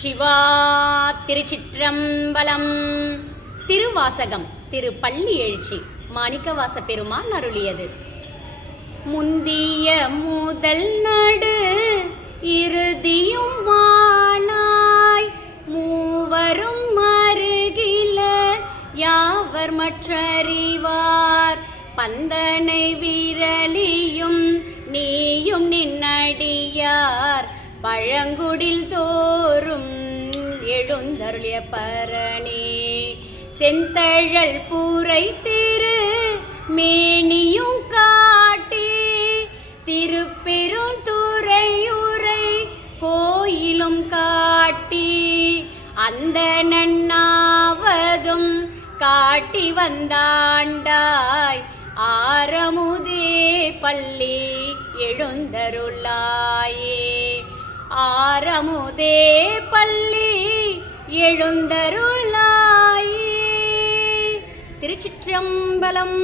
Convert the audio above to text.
சிவா திருச்சிற்றம்பலம். திருவாசகம் திரு பள்ளி எழுச்சி மாணிக்கவாச பெருமான் அருளியது. முந்திய முதல் நடு இறுதியும் வானாய் மூவரும் மருகில யாவர் மற்றறிவார் பந்தனை விரலியும் நீயும் நின்னடியார் பழங்குடில் தோறும் எழுந்தருளிய பரணே. செந்தழல் பூரை திரு மேனியும் காட்டி திருப்பெருந்துறையுரை கோயிலும் காட்டி அந்த நன்னாவதும் காட்டி வந்தாண்டாய் ஆரமுதே பள்ளி எழுந்தருளாயே. ஆரமுதே பள்ளி எழுந்தருளாயே. திருச்சிற்றம்பலம்.